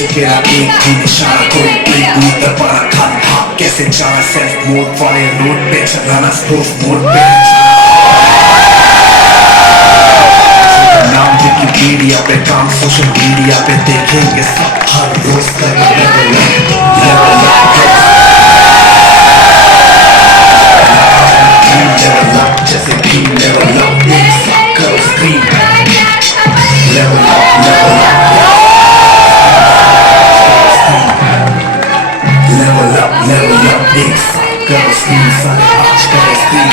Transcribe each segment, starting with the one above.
चुकेरा एक भी निशाना कोई एक मीटर पर खाली हाथ कैसे जाना सेल्फ मोड फायर रोड पे चलाना स्पोर्ट्स मोड पे नाम विकिपीडिया पे काम सोशल मीडिया पे देखेंगे सब हर रोज level up जैसे भी level up एक साथ करो screen level up level up एक साथ करो स्क्रीन सारे आज करो स्क्रीन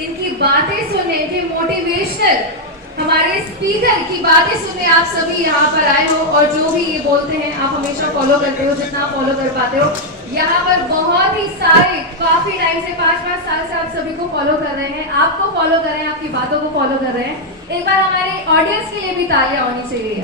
इनकी बातें सुनने के मोटिवेशनल हमारे स्पीकर की बातें सुनने आप सभी यहाँ पर आए हो और जो भी ये बोलते हैं आप हमेशा फॉलो करते हो जितना फॉलो कर पाते हो। यहाँ पर बहुत ही सारे काफी टाइम से 5-5 साल से आप सभी को फॉलो कर रहे हैं, आपको फॉलो कर रहे हैं, आपकी बातों को फॉलो कर रहे हैं। एक बार हमारे ऑडियंस के लिए भी तालियां होनी चाहिए।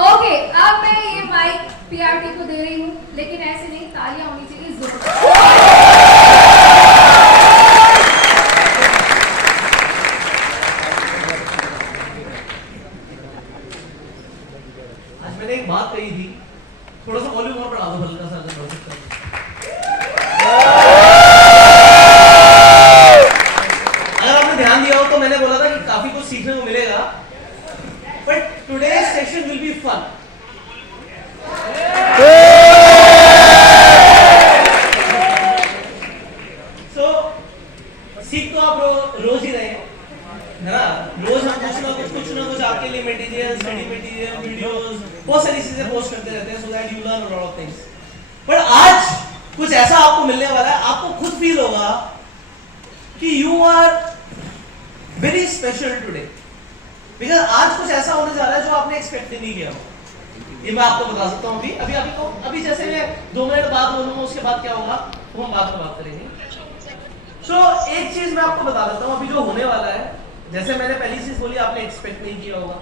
ओके, अब मैं ये माइक पीआरटी को दे रही हूँ, लेकिन ऐसे नहीं, तालियां होनी चाहिए जोर। आज मैंने एक बात कही थी, थोड़ा सा वॉल्यूम और बढ़ा दो हल्का सा अगर बढ़ सकता है। अगर आपने ध्यान दिया हो तो मैंने बोला था कि काफी कुछ सीखने को मिलेगा, but today's session will be fun. So सीख तो आप रोज ही रहे हैं, है ना? रोज हम कुछ ना कुछ आपके लिए मटेरियल, स्टडी मटेरियल, वीडियोस, बहुत सारी चीजें पोस्ट करते रहते हैं so that you learn a lot of things. पर आज कुछ ऐसा आपको मिलने वाला है, आपको खुद फील होगा कि you are very special today. Because आज कुछ ऐसा होने जा रहा है जो आपने एक्सपेक्ट नहीं किया हो। ये मैं आपको बता सकता हूँ अभी जैसे मैं 2 मिनट बाद बोलूंगा उसके बाद क्या होगा वो हम बाद में बात करेंगे। सो एक चीज मैं आपको बता देता हूँ अभी जो होने वाला है, जैसे मैंने पहली चीज बोली आपने एक्सपेक्ट नहीं किया होगा।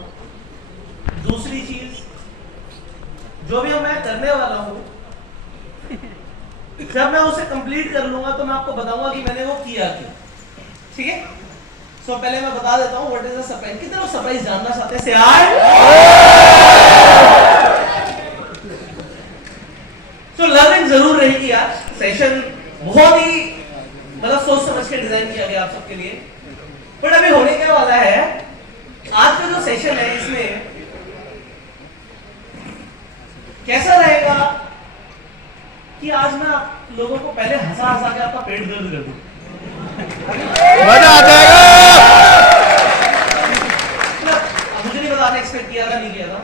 दूसरी चीज जो भी मैं करने वाला हूँ जब मैं उसे कंप्लीट कर लूंगा तो मैं आपको बताऊंगा कि मैंने वो किया क्यों, ठीक है? तो पहले मैं बता देता हूँ व्हाट इज अ सरप्राइज। कितने लोग सरप्राइज जानना चाहते हैं? से यार तो लर्निंग जरूर रहेगी आज। सेशन बहुत ही मतलब सोच समझ के डिजाइन किया गया आप सबके लिए। बट अभी होने क्या वाला है, आज का जो सेशन है इसमें कैसा रहेगा कि आज मैं आप लोगों को पहले हंसा हंसा के आपका पेट दर्द कर दूं। मजा आ जाएगा। मुझे नहीं पता आपने एक्सपेक्ट किया था नहीं किया था,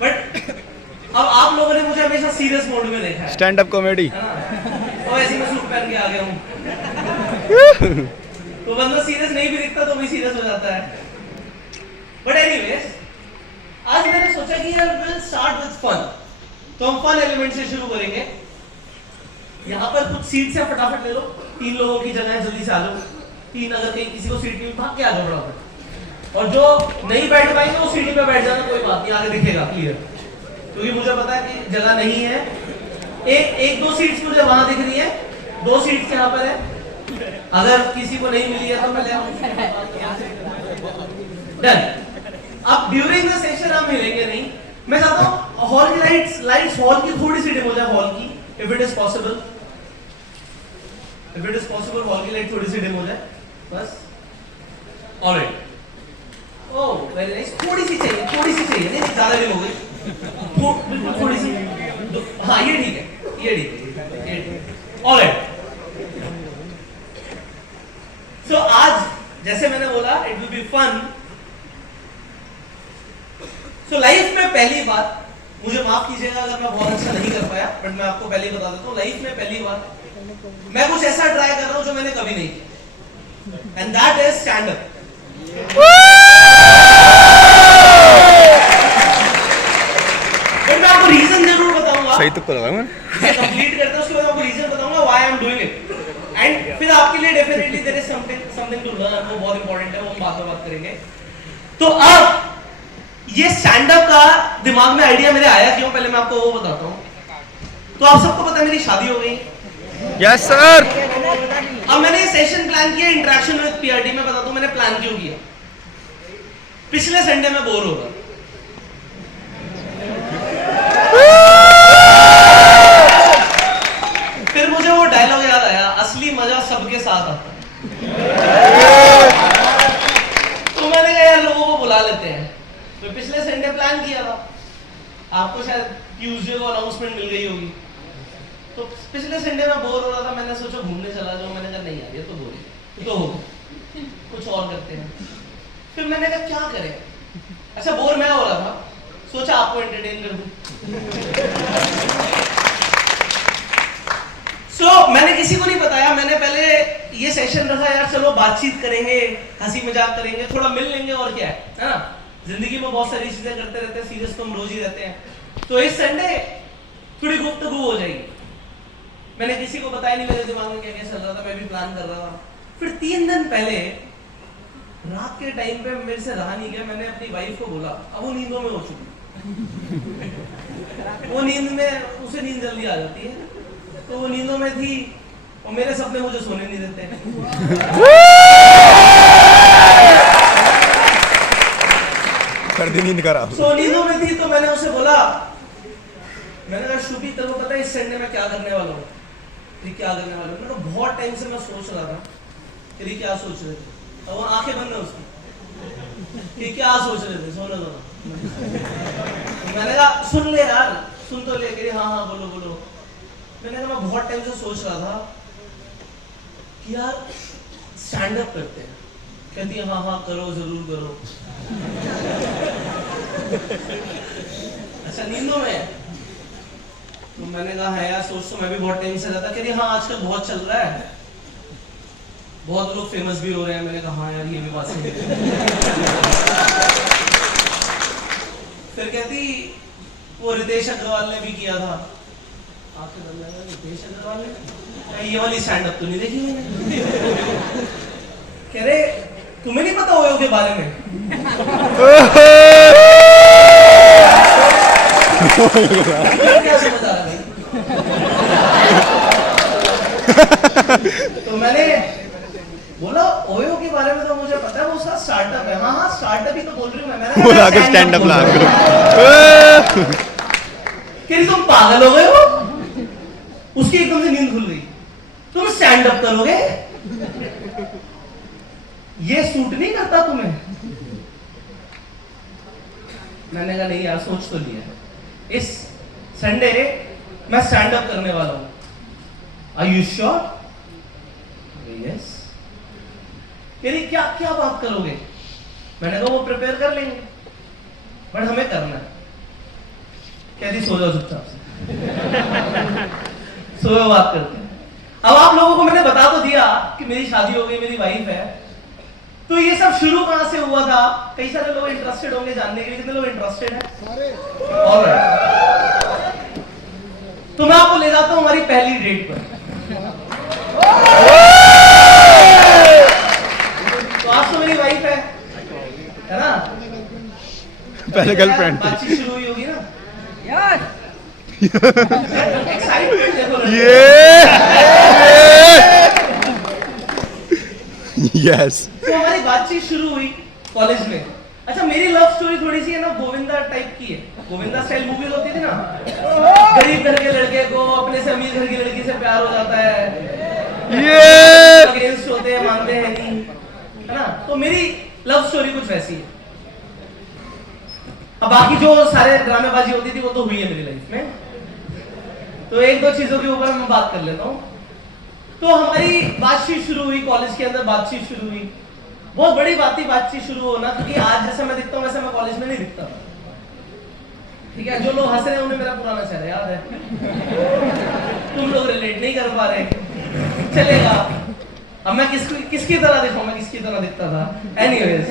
बट अब आप लोगों ने मुझे हमेशा सीरियस मोड में देखा है, स्टैंड अप कॉमेडी, तो ऐसे मैं सूट पहन के आ गया हूँ तो बंदा सीरियस नहीं भी दिखता तो भी सीरियस हो जाता है। बट एनीवेज आज मैंने सोचा कि यार विल स्टार्ट विद फन, तो हम फन एलिमेंट से शुरू करेंगे। यहाँ पर कुछ सीट्स है, फटाफट ले लो। 3 लोगों की जगह है, जल्दी से आ जाओ। 3 अगर कहीं किसी को सीट नहीं भाग के आ जाओ फटाफट। और जो नहीं बैठ पाएंगे वो सीढ़ी पे बैठ जाना, कोई बात नहीं, आगे दिखेगा क्लियर, क्योंकि मुझे पता है कि जगह नहीं है। एक 2 सीट्स मुझे वहां दिख रही है, 2 सीट्स यहाँ पर है। अगर किसी को नहीं मिली है तो मैं ले आऊं। डन। अब ड्यूरिंग द सेशन हम मिलेंगे नहीं, मैं चाहता हूँ हॉल की लाइट्स हॉल की थोड़ी सी डिम हो जाए, हॉल की, if it is possible, hall की लाइट थोड़ी सी डिम हो जाए बस। ऑलराइट, ओह वेरी नाइस, थोड़ी सी चाहिए, नहीं ज्यादा डिम हो गई, बिल्कुल थोड़ी सी, हाँ ये ठीक है। ऑलराइट, सो आज जैसे मैंने बोला it will be fun. So life में पहली बार, मुझे माफ कीजिएगा अगर मैं बहुत अच्छा नहीं कर पाया, बट मैं आपको पहले ही बता देता हूँ, लाइफ में पहली बार मैं कुछ ऐसा ट्राई कर रहा हूं जो मैंने कभी नहीं किया, and that is stand up. मैं आपको रीजन जरूर बताऊंगा, सही तो लगा मैं कंप्लीट करता हूं, उसके बाद आपको रीजन बताऊंगा why I am doing it, and फिर आपके लिए definitely there is something to learn, वो बहुत इंपॉर्टेंट है, वो हम बाद में बात करेंगे। तो अब ये स्टैंड अप का दिमाग में आइडिया मेरे आया क्यों, पहले मैं आपको वो बताता हूं। तो आप सबको पता है मेरी शादी हो गई। Yes sir. अब मैंने सेशन प्लान किया इंटरेक्शन विद पीआरटी में, बताता हूं मैंने प्लान क्यों किया। पिछले संडे में बोर हो रहा, फिर मुझे वो डायलॉग याद आया, असली मजा सबके साथ आता है। तो मैंने कहा यार लोगों को बुला लेते हैं, तो पिछले संडे प्लान किया था, आपको शायद ट्यूसडे को अनाउंसमेंट मिल गई होगी। तो पिछले संडे में बोर हो रहा था, मैंने सोचा घूमने चला जाऊं, मैंने कहा नहीं यार ये तो बोरिंग तो हो, कुछ और करते हैं। फिर मैंने कहा क्या करें, अच्छा बोर मैं हो रहा था, सोचा आपको एंटरटेन कर दूं। मैंने किसी को नहीं बताया, मैंने पहले ये सेशन रखा यार चलो बातचीत करेंगे, हंसी मजाक करेंगे, थोड़ा मिल लेंगे और क्या है ना, जिंदगी में बहुत सारी चीजें करते रहते हैं, सीरियस तो हम रोज ही रहते हैं, तो इस संडे थोड़ी गुफ्तगू हो जाएगी। मैंने किसी को बताया नहीं मेरे दिमाग में क्या क्या चल रहा था, मैं भी प्लान कर रहा था। फिर 3 दिन पहले रात के टाइम पे मेरे से रहा नहीं गया, मैंने अपनी वाइफ को बोला, अब वो नींदों में हो चुकी वो नींद में, उसे नींद जल्दी आ जाती है, तो वो नींदों में थी और मेरे सपने मुझे सोने नहीं देते। नींद करा सो नींदों में थी, तो मैंने उसे बोला, मैंने कहा शुभी तेरे को पता है इस संडे में क्या करने वाला हूँ? क्या करने वाला हूँ? मैंने कहा बहुत टाइम से मैं सोच रहा था, तेरी क्या सोच रहे थे? और वो आंखें बंद है उसकी, कि क्या सोच रहे थे, सोने दो। मैंने कहा सुन ले यार, सुन तो ले, कह हाँ हाँ बोलो बोलो। मैंने कहा मैं बहुत टाइम से सोच रहा था कि यार स्टैंड अप करते हैं। कहती है हाँ हाँ करो, जरूर करो। अच्छा नींदों में? तो मैंने कहा है यार सोच तो मैं भी बहुत टाइम से रहा था। कह रही हाँ आजकल बहुत चल रहा है, बहुत लोग फेमस भी हो रहे हैं। मैंने कहा हाँ यार ये भी बात सही है। फिर कहती वो रितेश अग्रवाल ने भी किया था। आपके बंदा है रितेश अग्रवाल ने, ये वाली स्टैंड अप तो नहीं देखी मैंने। कह रहे तुम्हें नहीं पता ओयो के बारे में? क्या समझ आ रहा है? तो मैंने बोला ओयो के बारे में तो मुझे पता है, वो उसका स्टार्टअप है। हाँ हाँ स्टार्टअप ही तो बोल रही हूँ मैं। बोला कि स्टैंड अप ला करो। कह रही तुम पागल हो गए हो? उसकी एकदम से नींद खुल गई। तुम स्टैंड अप करोगे? ये सूट नहीं करता तुम्हें? मैंने कहा नहीं यार सोच तो लिया, इस संडे मैं स्टैंड अप करने वाला हूं। Are you sure? Yes. कह रही क्या क्या बात करोगे? मैंने कहा वो प्रिपेयर कर लेंगे, बट हमें करना है। कहती सो जाओ चुपचाप से। सो बात करते हैं। अब आप लोगों को मैंने बता तो दिया कि मेरी शादी हो गई, मेरी वाइफ है। तो ये सब शुरू कहां से हुआ था? कई सारे लोग इंटरेस्टेड होंगे जानने के लिए। कितने लोग इंटरेस्टेड हैं? ऑलराइट, तो मैं आपको ले जाता हूं हमारी पहली डेट पर। तो आज तो मेरी वाइफ है ना? पहले गर्लफ्रेंड थी। बातचीत शुरू हुई होगी ना यार। एक्साइटमेंट देखो यस। तो हमारी बातचीत शुरू हुई कॉलेज में। अच्छा मेरी लव स्टोरी थोड़ी सी है ना गोविंदा टाइप की है। गोविंदा स्टाइल मूवीज होती थी ना, गरीब घर के लड़के को अपने से अमीर घर की लड़की से प्यार हो जाता है, अगेंस्ट होते हैं, मानते हैं नहीं, है ना। तो मेरी लव स्टोरी कुछ वैसी है। अब बाकी जो सारे ड्रामेबाजी होती थी वो तो हुई है मेरी लाइफ में। तो एक दो चीजों के ऊपर मैं बात कर लेता हूँ। तो हमारी बातचीत शुरू हुई, कॉलेज के अंदर बातचीत शुरू हुई। बहुत बड़ी बात थी बातचीत शुरू होना, क्योंकि आज जैसे मैं दिखता हूँ वैसे मैं कॉलेज में नहीं दिखता। ठीक है, जो लोग हंस रहे हैं उन्हें मेरा पुराना चेहरा याद है। तुम लोग रिलेट नहीं कर पा रहे, चलेगा। अब मैं किसकी तरह दिखाऊंगा, किसकी तरह दिखता था। एनीवेज,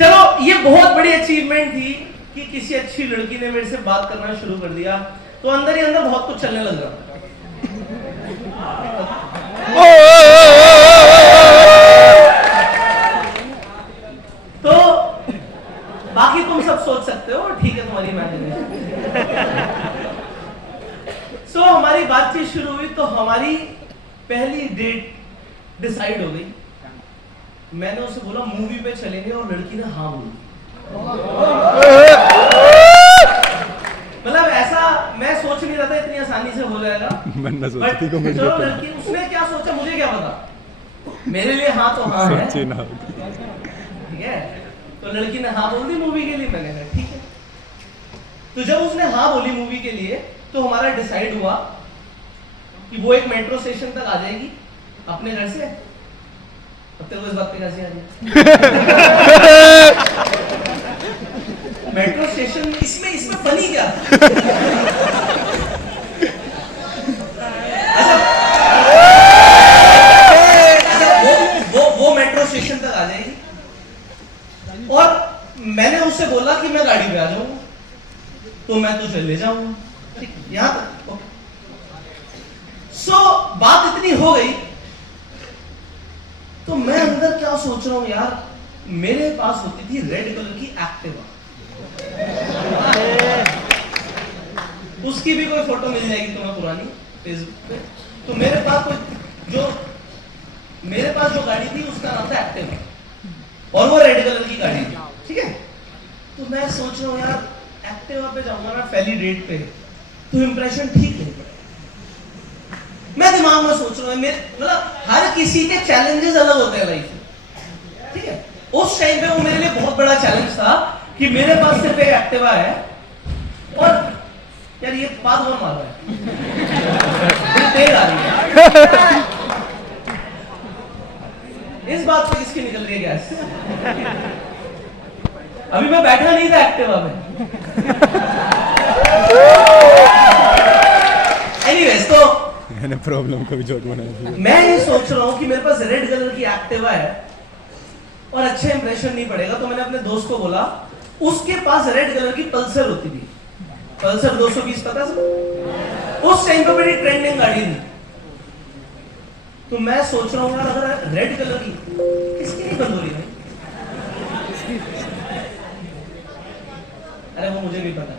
चलो ये बहुत बड़ी अचीवमेंट थी कि किसी अच्छी लड़की ने मेरे से बात करना शुरू कर दिया। तो अंदर ही अंदर बहुत कुछ चलने लग रहा। तो बाकी तुम सब सोच सकते हो, ठीक है, तुम्हारी इमेजिनेशन। सो हमारी बातचीत शुरू हुई तो हमारी पहली डेट डिसाइड हो गई। मैंने उसे बोला मूवी पे चलेंगे और लड़की ने हाँ बोली। मतलब ऐसा मैं सोच नहीं रहा था इतनी आसानी से हो जाएगा। चलो लड़की, उसने क्या सोचा मुझे क्या पता, मेरे लिए हाँ तो हाँ है, ठीक है। तो लड़की ने हाँ बोल दी मूवी के लिए। मैंने कहा ठीक है। तो जब उसने हाँ बोली मूवी के लिए तो हमारा डिसाइड हुआ कि वो एक मेट्रो स्टेशन तक आ जाएगी अपने घर से। अब तेरे को इस बात पे कैसे आ गया? मेट्रो स्टेशन इसमें फनी क्या? वो मेट्रो स्टेशन तक आ जाएगी और मैंने उससे बोला कि मैं गाड़ी पे आ जाऊंगा, तो मैं तुझे ले जाऊंगा, ठीक, यहां तक। सो बात इतनी हो गई तो मैं अंदर क्या सोच रहा हूं यार, मेरे पास होती थी रेड कलर की एक्टिवा। उसकी भी कोई फोटो मिल जाएगी तुम्हें पुरानी फेसबुक पे। तो मेरे पास जो गाड़ी थी उसका नाम था एक्टिवा और वो रेड कलर की गाड़ी थी, ठीक है। तो मैं सोच रहा हूं यार एक्टिवा पे जाऊंगा ना पहली डेट पे तो इंप्रेशन ठीक नहीं पड़ेगा। मैं दिमाग में सोच रहा हूं, मतलब हर किसी के चैलेंजेस अलग होते हैं लाइफ में, ठीक है। उस टाइम पे वो मेरे लिए बहुत बड़ा चैलेंज था कि मेरे पास सिर्फ एक एक्टिवा है और यार ये बात कौन मार रहा है, तेज आ रही है। इस बात पे किसकी निकल रही है गैस? अभी मैं बैठा नहीं था एक्टिवा में। एनीवेज, तो मैंने प्रॉब्लम को भी जोड़ बनाया। मैं ये सोच रहा हूं कि मेरे पास रेड कलर की एक्टिवा है और अच्छा इंप्रेशन नहीं पड़ेगा। तो मैंने अपने दोस्त को बोला, उसके पास रेड कलर की पल्सर होती थी, पल्सर 220, पता है? उस टाइम पे बड़ी ट्रेंडिंग गाड़ी थी। तो मैं सोच रहा हूं यार अगर रेड कलर की किसकी नहीं बंद हो रही भाई? अरे वो मुझे भी पता।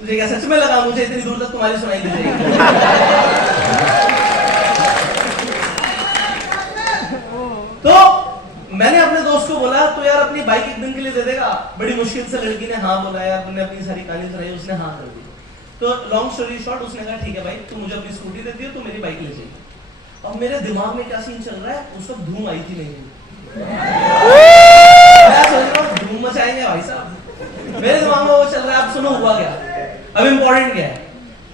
मुझे क्या सच में लगा मुझे इतनी दूर तक तुम्हारी सुनाई दे जाएगी? तो मैंने अपने दोस्त को बोला तो यार अपनी बाइक एक दिन के लिए दे देगा? बड़ी मुश्किल से लड़की ने हाँ बोला यार, मैंने अपनी सारी कहानी सुनाई, उसने हाँ कर दी। तो लॉन्ग स्टोरी शॉर्ट, उसने कहा ठीक है भाई तू मुझे अपनी स्कूटी दे दियो, तू मेरी बाइक ले जाइए। अब मेरे दिमाग में क्या सीन चल रहा है, उस वक्त धूम आई थी नहीं, मैं सोच रहा हूँ धूम मचाएंगे भाई साहब। मेरे दिमाग में वो चल रहा है। अब सुनो हुआ क्या, अब इम्पोर्टेंट क्या है।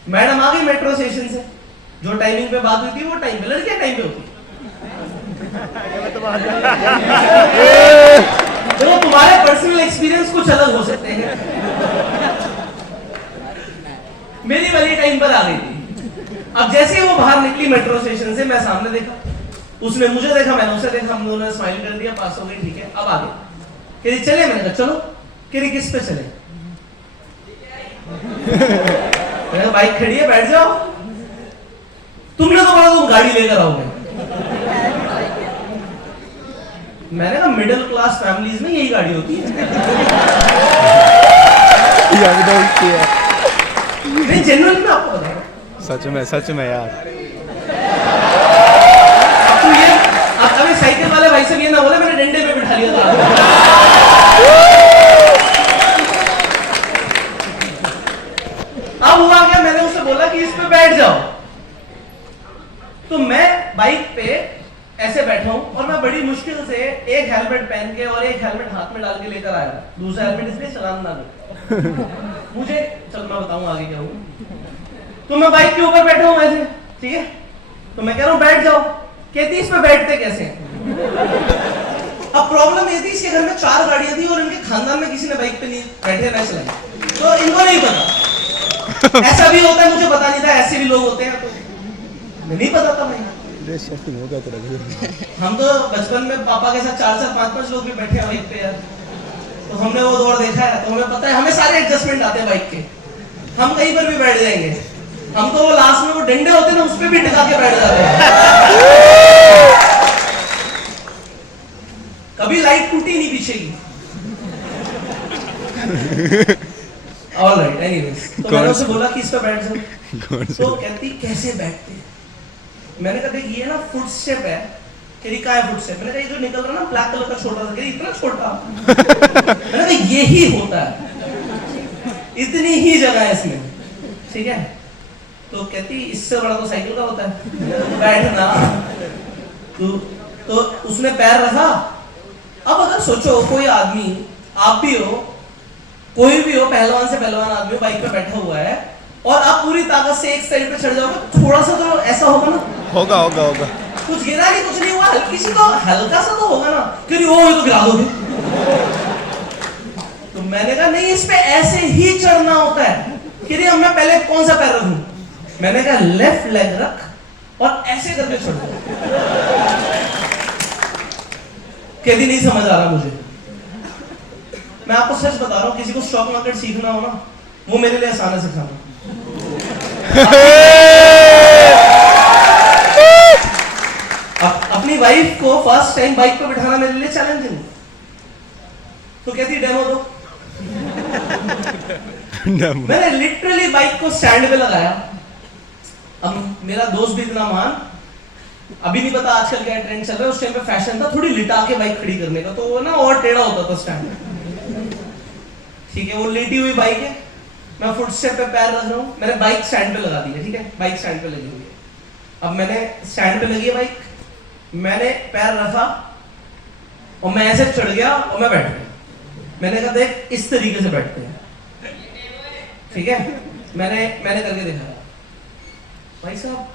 मैडम आ गई मेट्रो स्टेशन से, जो टाइमिंग पे बात हुई थी वो टाइम पे, लड़कियां टाइम पे होती है। देखो तुम्हारे पर्सनल एक्सपीरियंस कुछ अलग हो सकते हैं, मेरी वाली टाइम पर आ गई थी। अब जैसे ही वो बाहर निकली मेट्रो स्टेशन से, मैं सामने देखा, उसने मुझे देखा, मैंने उसे देखा, हम दोनों ने स्माइल कर दिया, पास हो गई, ठीक है। अब आगे कह रही चले, मैंने कहा चलो। कह रही किस पे चले? मैंने कहा बाइक खड़ी है, बैठ जाओ। तुमने तो बोला तुम गाड़ी लेकर आओगे। मैंने कहा मिडिल क्लास फैमिलीज में यही गाड़ी होती है। नहीं जेन्युइनली मैं आपको बता रहा हूं, सच में यार। अब हुआ क्या, मैंने उसे बोला कि इस पे बैठ जाओ, तो मैं बाइक पे ऐसे बैठा हूं और मैं बड़ी मुश्किल से एक हेलमेट पहन के और एक हेलमेट हाथ में डाल के लेकर आया, दूसरा हेलमेट इसलिए चलाना ना दो मुझे। चल मैं बताऊं आगे क्या हुआ। तो मैं बाइक के ऊपर बैठा हूं ऐसे, ठीक है, तो मैं कह रहा हूं बैठ जाओ, कहती इस पे बैठते कैसे हैं? अब प्रॉब्लम ये थी, इसके घर में 4 गाड़ियां थी और इनके खानदान में किसी ने बाइक पे नहीं बैठे ना चलाई, तो इनको नहीं पता। ऐसा भी होता है, मुझे पता नहीं था, ऐसे भी लोग होते हैं, तो नहीं पता था मैं। हम तो बचपन में पापा के साथ 4-4, 5-5 लोग भी बैठे हैं बाइक पे यार, तो हमने वो दौर देखा है, तो हमें पता है, हमें सारे एडजस्टमेंट आते हैं बाइक के, हम कहीं पर भी बैठ जाएंगे। हम तो वो लास्ट में वो डंडे होते हैं ना, उस पे भी टिका के बैठ जाते हैं। कभी लाइट टूटी नहीं पीछे की। ऑलराइट, एनीवेज, तो मैंने उसे बोला कि इस पे बैठ जाओ, तो कहती कैसे बैठते हैं? मैंने कहा देख ये ना फुट स्टेप है। कह रही कहाँ है फुट स्टेप? मैंने कहा ये जो निकल रहा ना ब्लैक कलर का छोटा सा, कह रही इतना छोटा? मैंने कहा यही होता है, इतनी ही जगह है इसमें, ठीक है। तो कहती इससे बड़ा तो साइकिल का होता है, बैठना। तो उसने पैर रखा। अब अगर सोचो कोई आदमी, आप भी हो, कोई भी हो, पहलवान से पहलवान आदमी हो, बाइक पे बैठा हुआ है और आप पूरी ताकत से एक साइड पे चढ़ जाओगे, थोड़ा सा तो ऐसा होगा ना, होगा कुछ गिरा नहीं, कुछ नहीं हुआ, हल्की सी तो हल्का सा तो होगा ना, क्योंकि वो तो गिरा दोगे। तो मैंने कहा नहीं, इस पे ऐसे ही चढ़ना होता है। कि अब मैं पहले कौन सा पैर रखूं? मैंने कहा लेफ्ट लेग रख और ऐसे करके चढ़ दो। कहती नहीं समझ आ रहा मुझे। मैं आपको सच बता रहा हूं, किसी को स्टॉक मार्केट सीखना हो ना, वो मेरे लिए आसान है सिखाना। अपनी वाइफ को फर्स्ट टाइम बाइक पे बिठाना मेरे लिए चैलेंजिंग। तो कहती डेमो दो। मैंने लिटरली बाइक को स्टैंड पे लगाया। अब मेरा दोस्त भी इतना महान, अभी नहीं पता आजकल क्या ट्रेंड चल रहा है, उस टाइम पे फैशन था थोड़ी लिटा के बाइक खड़ी करने का, तो वो ना और टेढ़ा होता था स्टैंड, ठीक है। वो लेटी हुई बाइक है, मैं फुट स्टेप पे पैर रख रहा हूँ, मैंने बाइक स्टैंड पे लगा दी है, ठीक है, बाइक स्टैंड पे लगी हुई है। अब मैंने स्टैंड पे लगी है बाइक, मैंने पैर रखा और मैं ऐसे चढ़ गया और मैं बैठ गया। मैंने कहा देख इस तरीके से बैठते हैं, ठीक है। मैंने करके दिखाया। भाई साहब,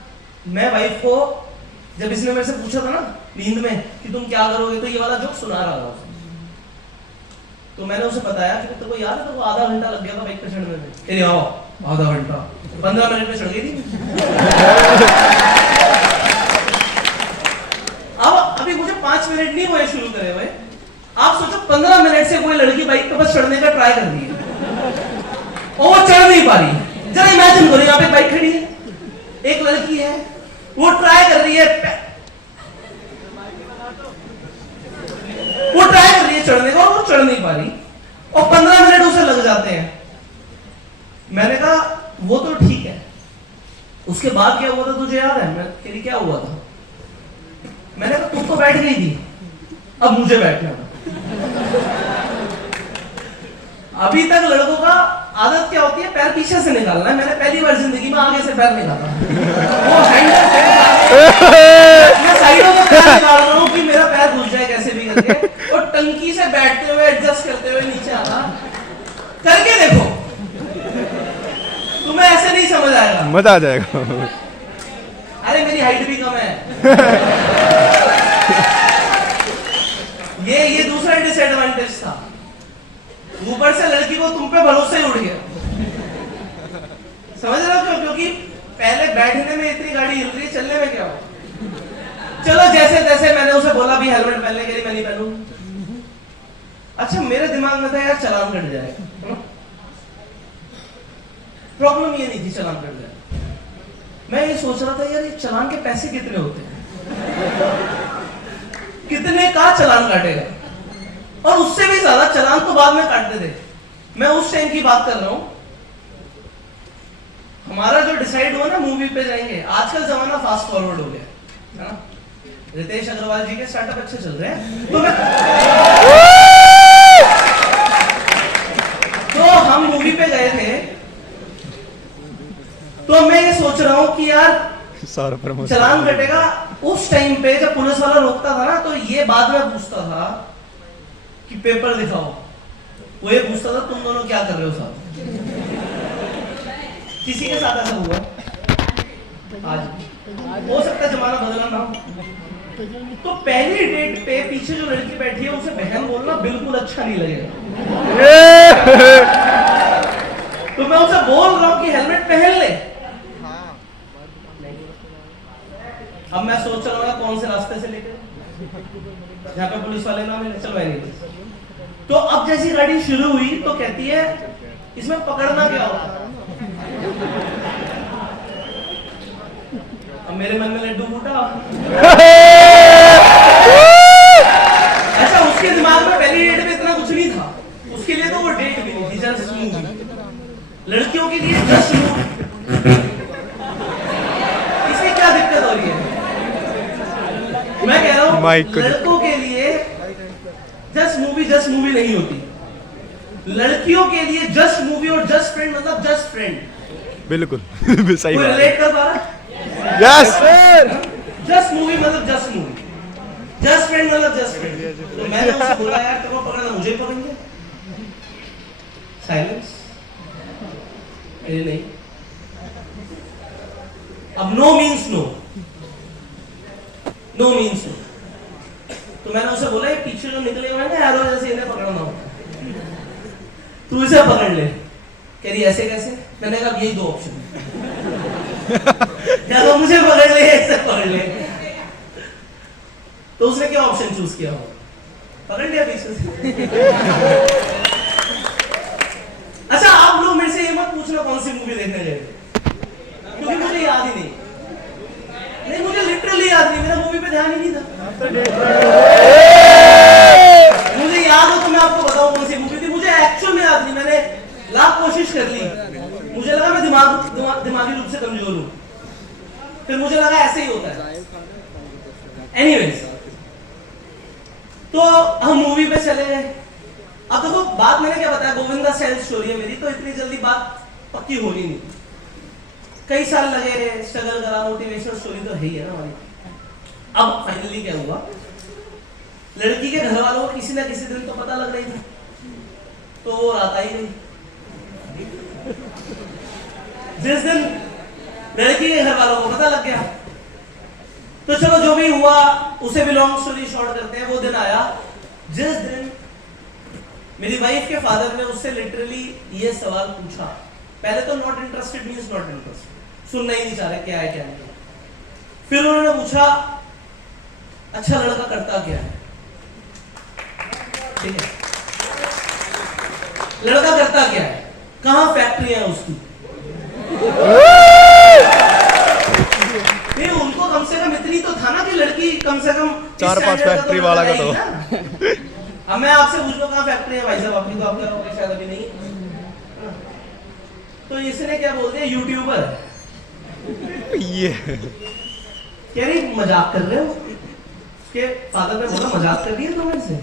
मैं वाइफ को जब इसने मेरे से पूछा था ना नींद में कि तुम क्या करोगे, तो ये वाला जोक सुना रहा था उसे। तो मैंने उसे बताया कि तेरे को याद है, तो आधा घंटा लग गया था बाइक पे चढ़ने में। कह रही आओ आधा घंटा, 15 मिनट में चढ़ गई थी। अब अभी मुझे 5 मिनट नहीं हुए शुरू करे हुए, आप सोचो 15 मिनट से कोई लड़की बाइक पे बस चढ़ने का ट्राई कर रही है और वो चढ़ नहीं पा रही। जरा इमेजिन करो, यहाँ पे बाइक खड़ी है, एक लड़की है, वो ट्राई कर रही है, चढ़ने का, और वो चढ़ नहीं पा रही और 15 मिनट उसे लग जाते हैं। मैंने कहा वो तो ठीक है, उसके बाद क्या हुआ था तुझे याद है? मैं कह रही क्या हुआ था? मैंने कहा तुम तो बैठ गई थी, अब मुझे बैठना था। अभी तक लड़कों का आदत क्या होती है, पैर पीछे से निकालना है। मैंने पहली बार जिंदगी में आगे से पैर निकाला, वो हैंडल मैं साइडों में पैर निकाल रहा हूँ कि मेरा पैर घुस जाए कैसे भी करके, और टंकी से बैठते हुए एडजस्ट करते हुए नीचे आना। करके देखो, तुम्हें ऐसे नहीं समझ आएगा, मजा आ जाएगा। अरे मेरी हाइट भी कम है। ये दूसरा डिसएडवांटेज था। ऊपर से लड़की को तुम पे भरोसा ही उड़ गया। समझ रहे हो क्यों? क्योंकि पहले बैठने में इतनी गाड़ी हिल रही है, चलने में क्या हो। चलो जैसे तैसे मैंने उसे बोला भी हेलमेट पहनने के लिए, मैं नहीं पहनूं। अच्छा मेरे दिमाग में था यार चालान कट जाएगा। प्रॉब्लम ये नहीं थी चालान कट जाए, मैं ये सोच रहा था यार ये चालान के पैसे कितने होते हैं, कितने का चालान काटेगा, और उससे भी ज्यादा चालान तो बाद में काटते थे। मैं उस टाइम की बात कर रहा हूं, हमारा जो डिसाइड हुआ ना मूवी पे जाएंगे। आजकल जमाना फास्ट फॉरवर्ड हो गया है ना, रितेश अग्रवाल जी के स्टार्टअप अच्छे चल रहे हैं, तो हम मूवी पे गए थे, तो मैं ये सोच रहा हूँ कि यार सारा प्रमोशन चलान कटेगा। उस टाइम पे जब पुलिस वाला रोकता था ना, तो ये बाद में पूछता था कि पेपर दिखाओ, वो ये पूछता था तुम दोनों क्या कर रहे हो साथ। किसी के साथ ऐसा हुआ आज? हो सकता है जमाना बदला ना हो। तो पहली डेट पे पीछे जो लड़की बैठी है उसे बहन बोलना बिल्कुल अच्छा नहीं लगेगा। तो मैं उसे बोल रहा हूँ कि हेलमेट पहन ले। अब मैं सोच रहा हूँ कौन से रास्ते से लेकर जहाँ पे पुलिस वाले ना मिले, चलो नहीं। तो अब जैसी गाड़ी शुरू हुई तो कहती है इसमें पकड़ना क्या होता है? अब मेरे मन में लड्डू फूटा। अच्छा, उसके दिमाग में पहली डेट में इतना कुछ नहीं था, उसके लिए तो वो डेट भी नहीं थी, जस्ट मूवी। लड़कियों के लिए जस्ट मूवी, इसमें क्या दिक्कत हो रही है? मैं कह रहा हूँ लड़कों के लिए जस्ट मूवी नहीं होती, लड़कियों के लिए जस्ट मूवी और जस्ट फ्रेंड मतलब जस्ट फ्रेंड। बिल्कुल सही कोई बात रिलेट कर पा रहा? यस जस्ट मूवी मतलब जस्ट मूवी, जस्ट फ्रेंड मतलब जस्ट फ्रेंड। तो मैंने उससे बोला यार तेरे को पकड़ना, मुझे पकड़ेंगे? साइलेंस। नहीं, अब no means no, no means no. तो मैंने उसे बोला ये पीछे जो निकले हुए हैं ना एरो जैसे, इन्हें पकड़ना हो, तू इसे पकड़ ले। कह रही ऐसे कैसे? मैंने कहा यही दो ऑप्शन है, या तो मुझे पकड़ ले या इसे पकड़ ले। तो उसने क्या ऑप्शन चूज किया हो? पकड़ लिया पीछे से। अच्छा, आप लोग मेरे से ये मत पूछना कौन सी मूवी देखने गए, क्योंकि मुझे याद ही नहीं। नहीं, मुझे लिटरली याद नहीं, मेरा मूवी पे ध्यान ही नहीं था। मुझे याद हो तो मैं आपको बताऊं कौन सी मूवी थी, मुझे एक्चुअल में याद नहीं। मैंने लाख कोशिश कर ली, मुझे लगा मैं दिमागी रूप से कमजोर हूं, फिर मुझे लगा ऐसे ही होता है। एनीवेज, तो हम मूवी पे चले गए। अब देखो बात मैंने क्या बताया, गोविंदा स्टाइल स्टोरी है मेरी, तो इतनी जल्दी बात पक्की होनी नहीं, कई साल लगे, स्ट्रगल करा, मोटिवेशनल स्टोरी तो है ही है ना हमारी। अब फाइनली क्या हुआ, लड़की के घर वालों को किसी ना किसी दिन तो पता लग रही था, तो वो रात आई नहीं। जिस दिन लड़की के घर वालों को पता लग गया, तो चलो जो भी हुआ उसे भी लॉन्ग स्टोरी शॉर्ट करते हैं। वो दिन आया जिस दिन मेरी वाइफ के फादर ने उससे लिटरली ये सवाल पूछा। पहले तो not interested means not interested, सुनना ही नहीं चाह रहे क्या है क्या नहीं। फिर उन्होंने पूछा अच्छा लड़का करता क्या है? ठीक है, लड़का करता क्या है, कहां फैक्ट्री है उसकी? नहीं, उनको कम से कम इतनी तो था ना कि लड़की कम से कम 4-5 फैक्ट्री वाला का तो। अब मैं आपसे पूछ लो कहां फैक्ट्री है भाई साहब आपकी, तो आप क्या कहोगे शायद अभी नहीं। तो इसने क्या बोल दिया, यूट्यूबर। ये कह रही मजाक कर रहे हो? उसके फादर ने बोला मजाक कर रही है तुम से,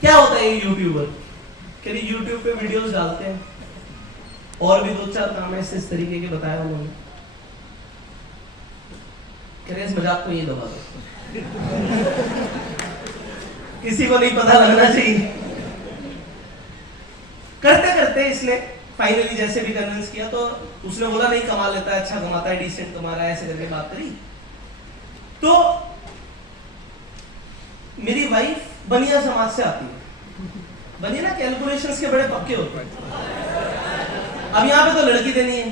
क्या होता है ये यूट्यूबर? कह रही यूट्यूब पे वीडियोस डालते हैं, और भी 2-4 काम है इस तरीके के बताया उन्होंने। कह रहे इस मजाक को ये दबा दो, किसी को नहीं पता लगना चाहिए। करते करते इसने फाइनली जैसे भी कन्विंस किया, तो उसने बोला नहीं कमा लेता है, अच्छा कमाता है, डिसेंट कमा रहा है, ऐसे करके बात करी। तो मेरी वाइफ बनिया समाज से आती है, बनिया ना कैलकुलेशंस के बड़े पक्के होते हैं। अब यहाँ पे तो लड़की देनी है,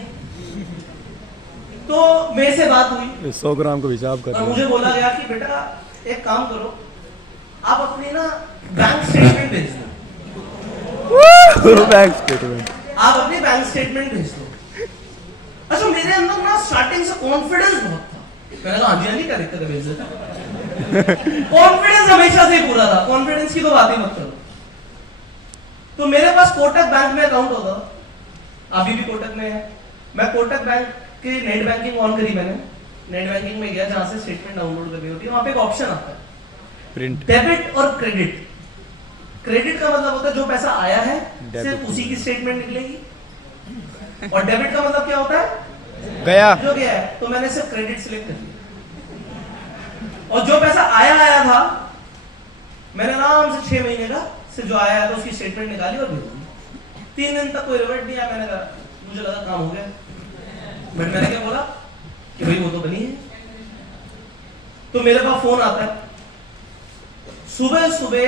तो मेरे से बात हुई 100 ग्राम को हिसाब कर और मुझे बोला गया कि बेटा एक काम करो, आप अपनी ना बैंक स्टेटमेंट भेज दो। बैंक स्टेटमेंट, आप अपनी बैंक स्टेटमेंट भेज दो। अच्छा, मेरे अंदर ना स्टार्टिंग से कॉन्फिडेंस बहुत था, मैंने कहा हाँ जी क्या दिक्कत है, भेज देता। कॉन्फिडेंस हमेशा से ही पूरा था, कॉन्फिडेंस की तो बात ही मत करो। तो मेरे पास कोटक बैंक में अकाउंट होता, अभी भी कोटक में है। मैं कोटक बैंक की नेट बैंकिंग ऑन करी मैंने, नेट बैंकिंग में गया जहाँ से स्टेटमेंट डाउनलोड करनी होती है, वहाँ पे एक ऑप्शन आता है प्रिंट डेबिट और क्रेडिट। क्रेडिट का मतलब होता है जो पैसा आया है Debit. सिर्फ उसी की स्टेटमेंट निकलेगी, और डेबिट का मतलब क्या होता है गया जो गया है। तो मैंने सिर्फ क्रेडिट सिलेक्ट कर लिया, और जो पैसा आया था मैंने आराम से 6 महीने का सिर्फ जो आया था उसकी स्टेटमेंट निकाली और भेज दी। 3 दिन तक कोई रिवर्ट नहीं आया। मैंने कहा मुझे लगा काम हो गया, बट मैंने क्या बोला कि भाई वो तो बनी है। तो मेरे पास फोन आता है सुबह सुबह,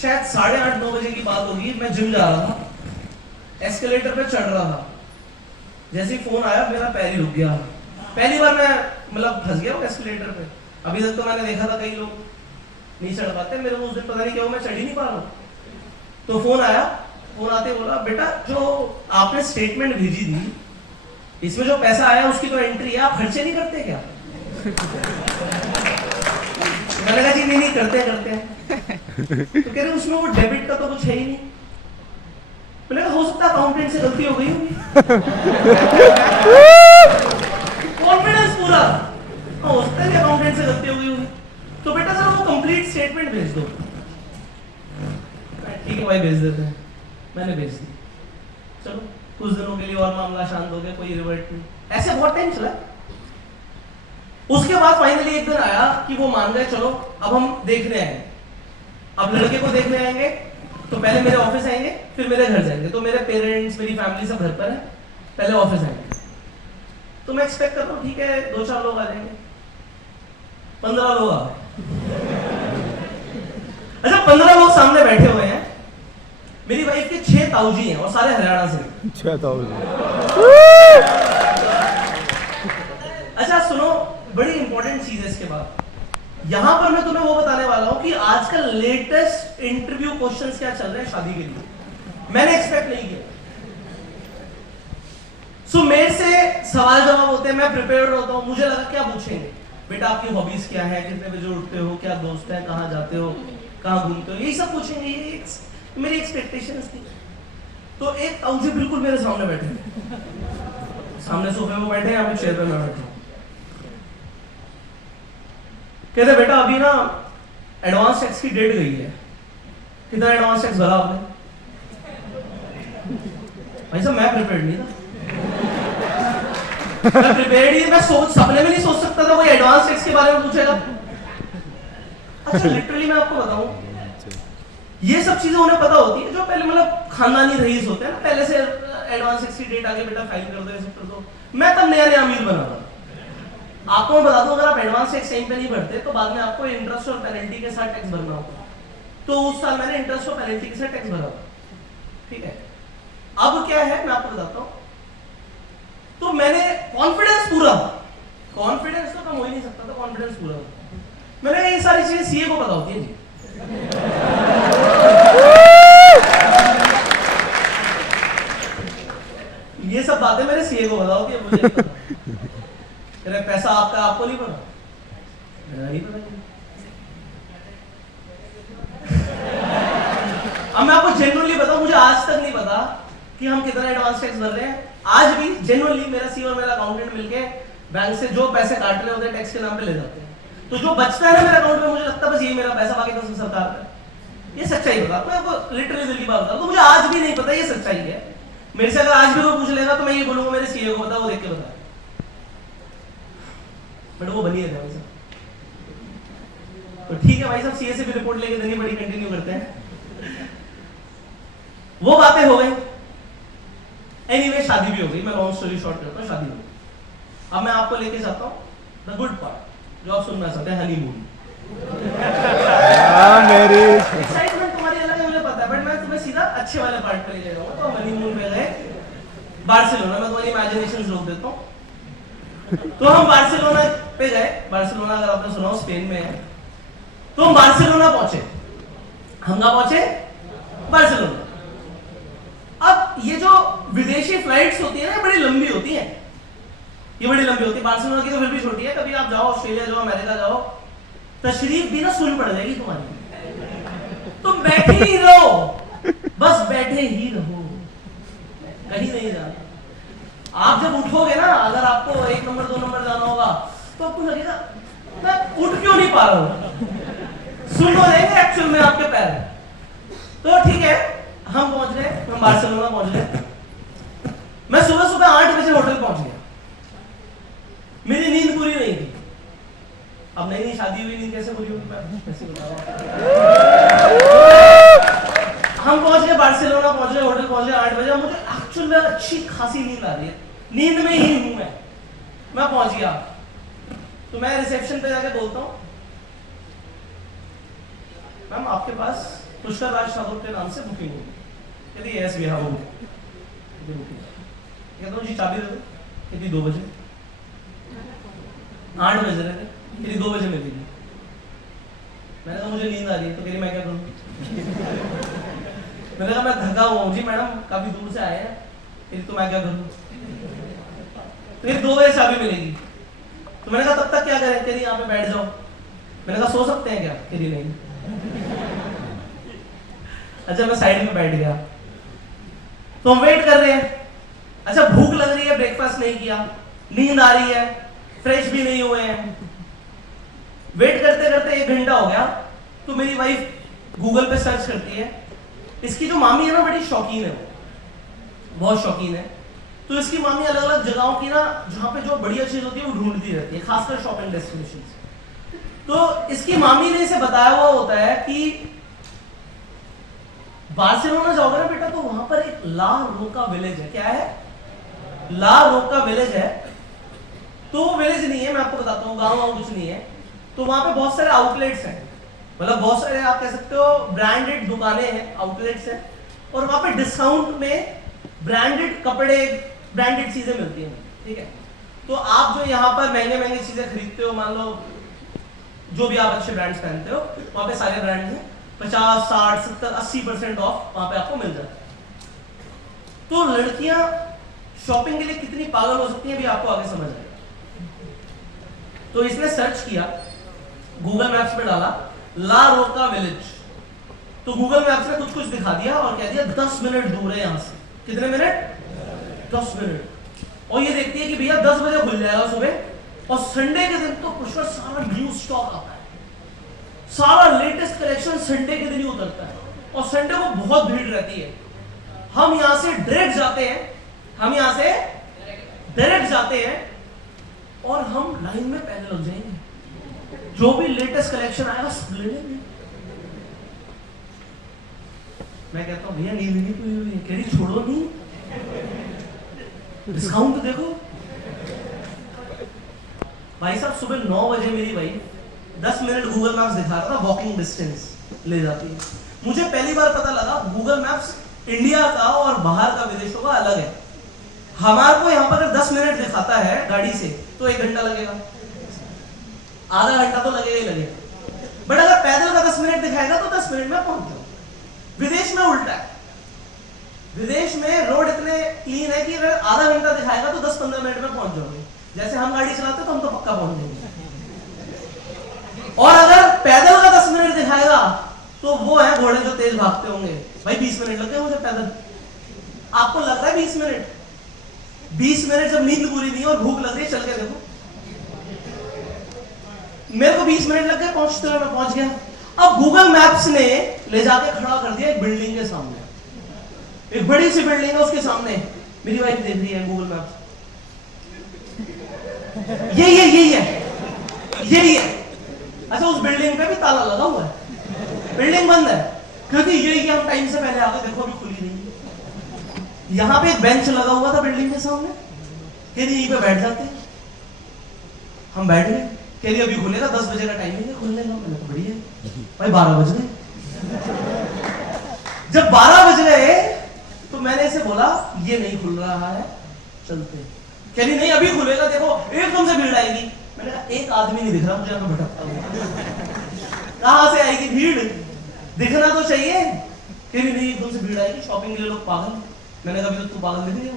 शायद 8:30-9 बजे की बात होगी, मैं जिम जा रहा था, एस्केलेटर पे चढ़ रहा था, जैसे ही फोन आया मेरा पैर ही रुक गया। पहली बार मैं मतलब फंस गया हूँ एस्केलेटर पे। अभी तक तो मैंने देखा था कई लोग नहीं चढ़ पाते, मेरे को उस दिन पता नहीं क्या हुआ, मैं चढ़ ही नहीं पा रहा हूँ। तो फोन आया, फोन आते बोला बेटा जो आपने स्टेटमेंट भेजी थी इसमें जो पैसा आया उसकी तो एंट्री है, आप खर्चे नहीं करते क्या? मैंने कहा जी नहीं करते तो कह रहे उसमें वो डेबिट का तो कुछ है ही नहीं। मैंने कहा हो सकता है अकाउंटेंट से गलती हो गई होगी। कॉन्फिडेंस पूरा, हो सकता है कि अकाउंटेंट से गलती हो गई होगी। तो बेटा सर वो कंप्लीट स्टेटमेंट भेज दो। ठीक है भाई भेज देते हैं। मैंने भेज दी, चलो कुछ दिनों के लिए और मामला शांत हो गया, कोई रिवर्ट नहीं। ऐसे बहुत टाइम चला। उसके बाद फाइनली एक दिन आया कि वो मान गए, चलो अब हम देखने आएंगे। अब लड़के को देखने आएंगे तो पहले मेरे ऑफिस आएंगे, फिर मेरे घर जाएंगे। तो मेरे पेरेंट्स, मेरी फैमिली सब घर पर है, पहले ऑफिस आएंगे। तो मैं एक्सपेक्ट करता हूँ ठीक है 2-4 लोग आ जाएंगे। 15 लोग आ गए। अच्छा 15 लोग सामने बैठे हुए हैं। मेरी वाइफ के 6 ताऊजी हैं और सारे हरियाणा से। 6,000 अच्छा सुनो, बड़ी इंपॉर्टेंट चीज है इसके बाद। यहां पर मैं तुम्हें वो बताने वाला हूं कि आजकल लेटेस्ट इंटरव्यू क्वेश्चंस क्या चल रहे हैं शादी के लिए। मैंने एक्सपेक्ट नहीं किया। सो मेरे से सवाल जवाब होते हैं, मैं प्रिपेयर्ड होता हूं। मुझे लगा क्या पूछेंगे, बेटा आपकी हॉबीज क्या है, कितने बजे उठते हो, क्या दोस्त है, कहां जाते हो, कहां घूमते हो, यही सब पूछेंगे। ये मेरी एक्सपेक्टेशंस थी। तो एक ताऊजी बिल्कुल मेरे सामने बैठे, सामने सोफे में बैठे, यहाँ पे चेयर पे मैं बैठा हूं। कहते बेटा अभी ना एडवांस टैक्स की डेट गई है, कितना एडवांस टैक्स भरा आपने? भाई साहब मैं प्रिपेयर्ड नहीं था। मैं प्रिपेयर्ड ही, मैं सपने में नहीं सोच सकता था कोई एडवांस टैक्स के बारे में पूछेगा। अच्छा लिटरली मैं आपको बताऊं, ये सब चीजें उन्हें पता होती है जो पहले मतलब खानदानी रईस होते हैं ना, पहले से एडवांस टैक्स की डेट आगे बेटा फाइल कर दो, ऐसे कर दो। मैं तब नया अमीर बना था। आपको मैं बता दूं अगर आप एडवांस टैक्स टाइम पे नहीं भरते तो बाद में आपको इंटरेस्ट और पेनल्टी के साथ टैक्स भरना होगा। तो उस साल मैंने इंटरेस्ट और पेनल्टी के साथ टैक्स भरा, ठीक है। अब क्या है मैं आपको बताता हूं। तो मैंने कॉन्फिडेंस पूरा, कॉन्फिडेंस तो कम हो ही नहीं सकता था, कॉन्फिडेंस पूरा। मैंने कहा ये सारी चीजें सीए को पता होती है जी। ये सब बातें मेरे सीए को पता होती है, मुझे नहीं पता। तेरा पैसा आपका, आपको नहीं पता? मेरा नहीं पता। अब मैं आपको जेन्युइनली बताऊं, मुझे आज तक नहीं पता कि हम कितना एडवांस टैक्स भर रहे हैं। आज भी जेन्युइनली मेरा सीए और मेरा अकाउंटेंट मिलके बैंक से जो पैसे काट रहे होते हैं टैक्स के नाम पे ले जाते हैं। तो जो बचता है ना मेरे अकाउंट में, मुझे लगता है बस यही मेरा पैसा, बाकी तो सरकार का। ये सच्चाई बता, मैं आपको लिटरली दिल की बात बता, तो मुझे आज भी नहीं पता, ये सच्चाई है। मेरे से अगर आज भी कोई पूछ लेगा तो मैं ये बोलूंगा मेरे सीए को पता, वो देख के बता। बट वो बनी है भाई साहब। तो ठीक है भाई साहब, सीए से भी रिपोर्ट लेके देनी पड़ी, कंटिन्यू करते हैं। वो बातें हो गई। एनीवे शादी भी हो गई, मैं लॉन्ग स्टोरी शॉर्ट करता हूँ, शादी हो गई। अब मैं आपको लेके जाता हूँ द गुड पार्ट, जो आप सुनना चाहते हैं, हनीमून। मेरी एक्साइटमेंट तुम्हारी अलग है मुझे पता है, बट मैं तुम्हें सीधा अच्छे वाले पार्ट पे ले जाऊंगा। तो हनीमून पे गए बार्सिलोना, मैं तुम्हारी इमेजिनेशंस रोक देता हूँ। तो हम बार्सिलोना पे गए। बार्सिलोना अगर आपने सुना हो स्पेन में है। तो हम बार्सिलोना पहुंचे। हम कहां पहुंचे? बार्सिलोना। अब ये जो विदेशी फ्लाइट्स होती है ना, बड़ी लंबी होती है। ये बड़ी लंबी होती है। बार्सिलोना की तो फिर भी छोटी है। कभी आप जाओ ऑस्ट्रेलिया जाओ, अमेरिका जाओ, तशरीफ भी ना सुन पड़ जाएगी तुम्हारी। तुम बैठे ही रहो, बस बैठे ही रहो, कहीं नहीं जाना। आप जब उठोगे ना, अगर आपको 1 नंबर 2 नंबर जाना होगा तो आपको लगेगा मैं उठ क्यों नहीं पा रहा हूँ। सुन हो जाएंगे एक्चुअल में आपके पैर। तो ठीक है, हम पहुंच गए, हम बार्सिलोना पहुंच गए। मैं सुबह सुबह 8 बजे होटल पहुंच गया। मेरी नींद पूरी नहीं थी। अब नई शादी हुई, नींद कैसे पूरी होगी मैं कैसे बताऊं। हम पहुंच गए बार्सिलोना, पहुंच गए होटल, पहुंच गए 8 बजे। मुझे एक्चुअल में अच्छी खासी नींद आ रही है, नींद में ही हूं मैं पहुंच गया। तो मैं रिसेप्शन पे जाके बोलता हूं मैम आपके पास पुष्कर राज ठाकुर के नाम से बुकिंग होगी। कहती यस वी हैव बुकिंग। कहता हूं जी चाबी दे दो। कहती 2 बजे। 8 बज रहे थे, कहती 2 बजे मिलेगी। मैंने कहा मुझे नींद आ रही है। तो कह रही मैं क्या करूं। मैंने कहा मैं थका हुआ हूं जी मैडम, काफी दूर से आए हैं। कहती तो मैं क्या करूं। फिर 2 बजे चाबी मिलेगी। तो मैंने कहा तब तक क्या करें। कह रही यहाँ पे बैठ जाओ। मैंने कहा सो सकते हैं क्या। कह रही नहीं। अच्छा मैं साइड में बैठ गया। तो हम वेट कर रहे हैं। अच्छा भूख लग रही है, ब्रेकफास्ट नहीं किया, नींद आ रही है, फ्रेश भी नहीं हुए हैं। वेट करते करते 1 घंटा हो गया। तो मेरी वाइफ गूगल पे सर्च करती है। इसकी जो मामी है ना बड़ी शौकीन है, वो बहुत शौकीन है। तो इसकी मामी अलग अलग जगहों की ना जहां पे जो बढ़िया चीज होती है वो ढूंढती रहती है, खासकर शॉपिंग डेस्टिनेशंस। तो इसकी मामी ने इसे बताया हुआ होता है कि बार्सिलोना जाओगे ना बेटा तो वहां पर एक ला रोका विलेज है। क्या है? ला रोका विलेज है। तो वो विलेज नहीं है, मैं आपको बताता हूँ, गाँव कुछ नहीं है। तो वहां पे बहुत सारे आउटलेट्स हैं, मतलब बहुत सारे आप कह सकते हो ब्रांडेड दुकानें हैं, आउटलेट्स हैं। और वहां पे डिस्काउंट में ब्रांडेड कपड़े, ब्रांडेड चीजें मिलती हैं। ठीक है, तो आप जो यहाँ पर महंगे महंगे चीजें खरीदते हो, मान लो जो भी आप अच्छे ब्रांड्स पहनते हो, वहां पे सारे ब्रांड्स हैं। 50, 60, 70, 80% ऑफ वहां पे आपको मिल जाता है। तो लड़कियां शॉपिंग के लिए कितनी पागल हो सकती हैं भी आपको आगे समझ आएगा। तो इसने सर्च किया, गूगल मैप्स पे डाला ला रोका विलेज। तो गूगल मैप्स ने कुछ दिखा दिया और कह दिया 10 मिनट दूर है यहां से। कितने मिनट? 10 मिनट। और ये देखती है कि भैया 10 बजे खुल जाएगा सुबह, और संडे के दिन तो पुष्कर सारा न्यू स्टॉक आता है, सारा लेटेस्ट कलेक्शन संडे के दिन ही उतरता है। और संडे को बहुत भीड़ रहती है। हम यहां से डायरेक्ट जाते हैं, और हम लाइन में पहले लग जाएंगे, जो भी लेटेस्ट कलेक्शन आएगा सब ले लेंगे। मैं कहता हूं भैया नींद नहीं पूरी हुई है। कह रही छोड़ो नहीं, डिस्काउंट तो देखो। भाई साहब सुबह 9 बजे मेरी वाइफ 10 मिनट गूगल मैप्स दिखा रहा था, वॉकिंग डिस्टेंस ले जाती है। मुझे पहली बार पता लगा गूगल मैप्स इंडिया का और बाहर का विदेशों का अलग है। हमारे को यहाँ पर अगर 10 मिनट दिखाता है गाड़ी से तो 1 घंटा लगेगा, आधा घंटा तो लगेगा ही लगेगा। बट अगर पैदल का 10 मिनट दिखाएगा तो 10 मिनट में पहुंच जाओ। विदेश में उल्टा है। विदेश में रोड इतने क्लीन है कि अगर आधा घंटा दिखाएगा तो 10-15 मिनट में पहुंच जाओगे। जैसे हम गाड़ी चलाते तो हम तो पक्का पहुंच जाएंगे। और अगर पैदल का 10 मिनट दिखाएगा तो वो है घोड़े जो तेज भागते होंगे। भाई 20 मिनट लग गए मुझे पैदल। आपको लग रहा है 20 मिनट? 20 मिनट जब नींद पूरी नहीं और भूख लग रही है, चल के देखो। मेरे को 20 मिनट लग गए पहुंचते हुए, मैं पहुंच गया। अब गूगल मैप्स ने ले जाके खड़ा कर दिया एक बिल्डिंग के सामने, एक बड़ी सी बिल्डिंग है उसके सामने। मेरी वाइफ देख रही है गूगल मैप्स, यही है। अच्छा उस बिल्डिंग पे भी ताला लगा हुआ है, बिल्डिंग बंद है, क्योंकि यही हम टाइम से पहले आ गए, देखो अभी खुली नहीं। यहाँ पे एक बेंच लगा हुआ था बिल्डिंग के सामने, कह रही यहीं पे बैठ जाते हैं। हम बैठ गए। कह रही अभी खुलेगा, 10 बजे का टाइमिंग है खुलने का। मैंने तो बढ़िया भाई 12 बज गए। जब 12 बज गए तो मैंने इसे बोला ये नहीं खुल रहा है, चलते। कह रही नहीं अभी खुलेगा, देखो एकदम से भीड़ आएगी। मैंने कहा एक आदमी नहीं दिख रहा मुझे, यहाँ भटकता हुआ। कहां से आएगी भीड़? दिखना तो चाहिए। कह रही नहीं एकदम से भीड़ आएगी, शॉपिंग के लिए लोग पागल। मैंने कहा अभी तो तू पागल दिख रही हो।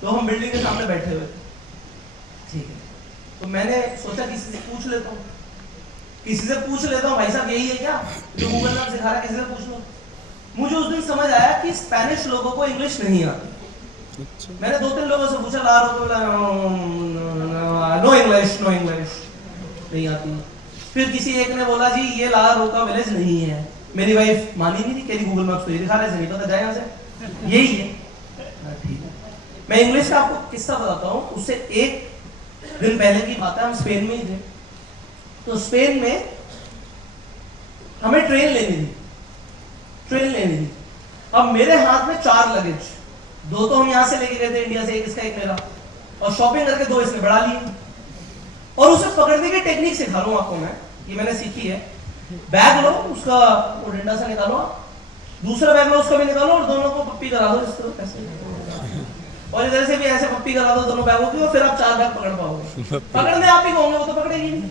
तो हम बिल्डिंग के सामने बैठे हुए थे। ठीक है, तो मैंने सोचा किसी से पूछ लेता हूँ, भाई साहब यही है क्या जो गूगल मैप सिखा रहा है, किसी से पूछ लो। मुझे उस दिन समझ आया कि स्पेनिश लोगों को इंग्लिश नहीं आती। मैंने 2-3 लोगों से पूछा ला रोका, बोला नो इंग्लिश नहीं आती। फिर किसी एक ने बोला जी ये ला रोका विलेज नहीं है। मेरी वाइफ मानी नहीं थी, कह रही गूगल मैप्स तो ये दिखा रहे, से नहीं पता जाए यहाँ से, यही है। ठीक है, मैं इंग्लिश का आपको किस्सा बताता हूँ। उससे 1 दिन पहले की बात है, हम स्पेन में ही थे। तो स्पेन में हमें ट्रेन लेनी थी। अब मेरे हाथ में 4 लगेज, 2 तो हम यहां से लेके गए थे इंडिया से, एक इसका एक मेरा, और शॉपिंग करके 2 इसने बढ़ा लिए। और उसे पकड़ने की टेक्निक सिखा रहा हूं आपको मैं, ये मैंने सीखी है। बैग लो, उसका वो डंडा से निकालो, दूसरा बैग लो, उसका भी निकालो, और दोनों को पप्पी करा दो इस तरह ऐसे, और इधर से भी ऐसे पप्पी करा दो दोनों बैगों की, और फिर आप 4 बैग पकड़ पाओगे। पकड़ने आप ही कहोगे, वो तो पकड़ेगी नहीं।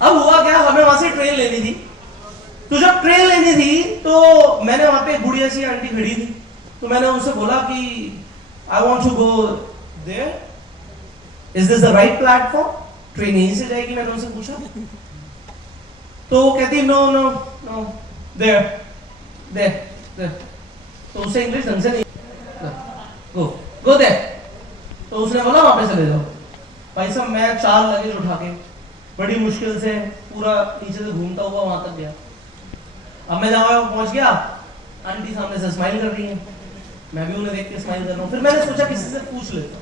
अब हुआ क्या, हमें वहां से ट्रेन लेनी थी। तो जब ट्रेन लेनी थी तो मैंने वहां पे एक बुढ़िया सी आंटी खड़ी थी, तो मैंने उनसे बोला कि I want to go there, is this the right platform, train यहीं से जाएगी, मैंने उनसे पूछा। तो वो कहती नो देयर। तो उसे इंग्लिश ढंग से नहीं, गो देयर। तो उसने बोला वहां पे चले जाओ। भाई साहब मैं 4 लगेज उठा के बड़ी मुश्किल से पूरा नीचे से घूमता हुआ वहां तक गया। अब मैं जहां पहुंच गया, आंटी सामने से स्माइल कर रही है, मैं भी उन्हें देख के स्माइल कर रहा हूँ। फिर मैंने सोचा किसी से पूछ लेता,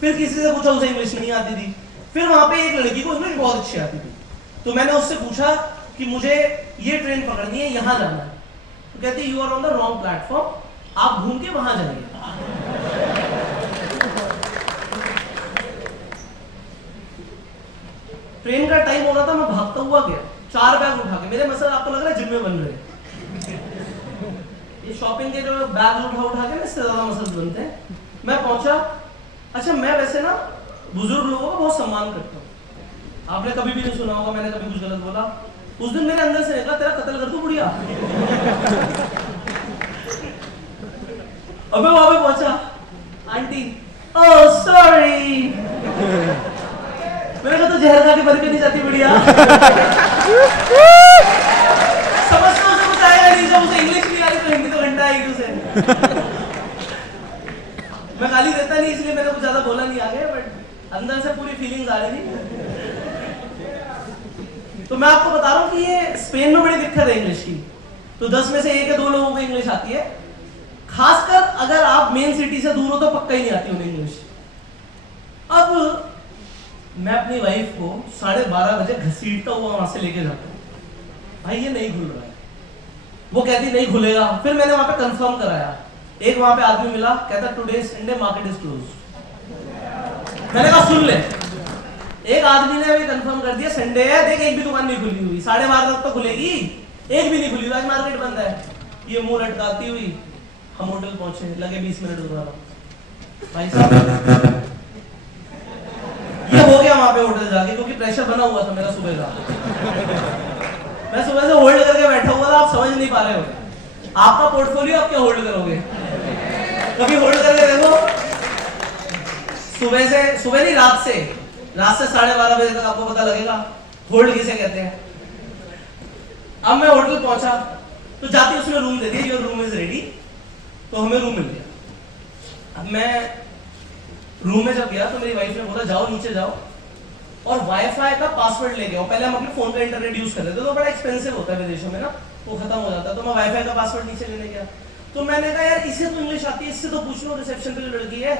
फिर किसी से पूछा, उसे इंग्लिश नहीं आती थी। फिर वहां पे एक लड़की को इंग्लिश बहुत अच्छी आती थी, तो मैंने उससे पूछा कि मुझे ये ट्रेन पकड़नी है, यहां जाना है। तो कहती you are on the wrong platform, आप घूम के वहां जाइए। ट्रेन का टाइम हो रहा था, मैं भागता हुआ गया, 4 बैग उठा के। मेरे मसल आपको लग रहा है जिम में बन रहे, ये शॉपिंग के जो बैग उठा के इससे ज्यादा मसल बनते हैं। मैं पहुंचा। अच्छा, मैं वैसे ना बुजुर्ग लोगों का बहुत सम्मान करता हूँ, आपने कभी भी नहीं सुना होगा मैंने कभी कुछ गलत बोला। उस दिन मेरे अंदर से निकला तेरा कत्ल कर दूं बुढ़िया। अब मैं वहां पे पहुंचा, आंटी ओह सॉरी, मैंने कहा तो जहर खा के मर के नहीं जाती बढ़िया। समझ तो उसे कुछ आएगा नहीं, जब उसे इंग्लिश नहीं आ रही तो हिंदी तो घंटा आएगी उसे। मैं गाली देता नहीं, इसलिए मैंने कुछ ज्यादा बोला नहीं आगे, बट अंदर से पूरी फीलिंग्स आ रही थी। तो मैं आपको बता रहा हूँ कि ये स्पेन में बड़ी दिक्कत है इंग्लिश की। तो 10 में से 1 या 2 लोगों को इंग्लिश आती है, खासकर अगर आप मेन सिटी से दूर हो तो पक्का ही नहीं आती उन्हें इंग्लिश। अब मैं अपनी वाइफ को 12:30 बजे घसीटता हुआ वहां से लेके जाता हूँ, भाई ये नहीं खुल रहा है। वो कहती नहीं खुलेगा। फिर मैंने वहां पे कंफर्म कराया, एक वहां पे आदमी मिला, कहता today Sunday market is close. मैंने कहा सुन ले, एक आदमी ने अभी कंफर्म कर दिया संडे है, देख एक भी दुकान नहीं खुली हुई, 12:30 तक तो खुलेगी, एक भी नहीं खुली हुई, आज मार्केट बंद है। ये मुंह लटकाती हुई हम होटल पहुंचे, लगे 20 मिनट गुजरा। भाई साहब ये हो गया वहां पे होटल जाके, क्योंकि प्रेशर बना हुआ था मेरा सुबह का। मैं सुबह से होल्ड करके बैठा हुआ था, आप समझ नहीं पा रहे हो। आपका पोर्टफोलियो आप क्या होल्ड करोगे, कभी होल्ड करके देखो। सुबह नहीं, रात से 12:30 बजे तक आपको पता लगेगा होल्ड किसे कहते हैं। अब मैं होटल पहुंचा तो जाते उसने रूम दे दिया, योर रूम इज रेडी, तो हमें रूम मिल गया। अब मैं रूम में जब गया तो मेरी वाइफ ने बोला जाओ नीचे जाओ और वाईफाई का पासवर्ड ले गया। पहले हम अपने फोन का इंटरनेट यूज कर रहे थे, तो बड़ा एक्सपेंसिव होता है विदेशों में ना, वो खत्म हो जाता है। तो मैं वाईफाई का पासवर्ड नीचे लेने गया, तो मैंने कहा यार इसे तो इंग्लिश आती है, इससे तो पूछ लो रिसेप्शन पे जो लड़की है।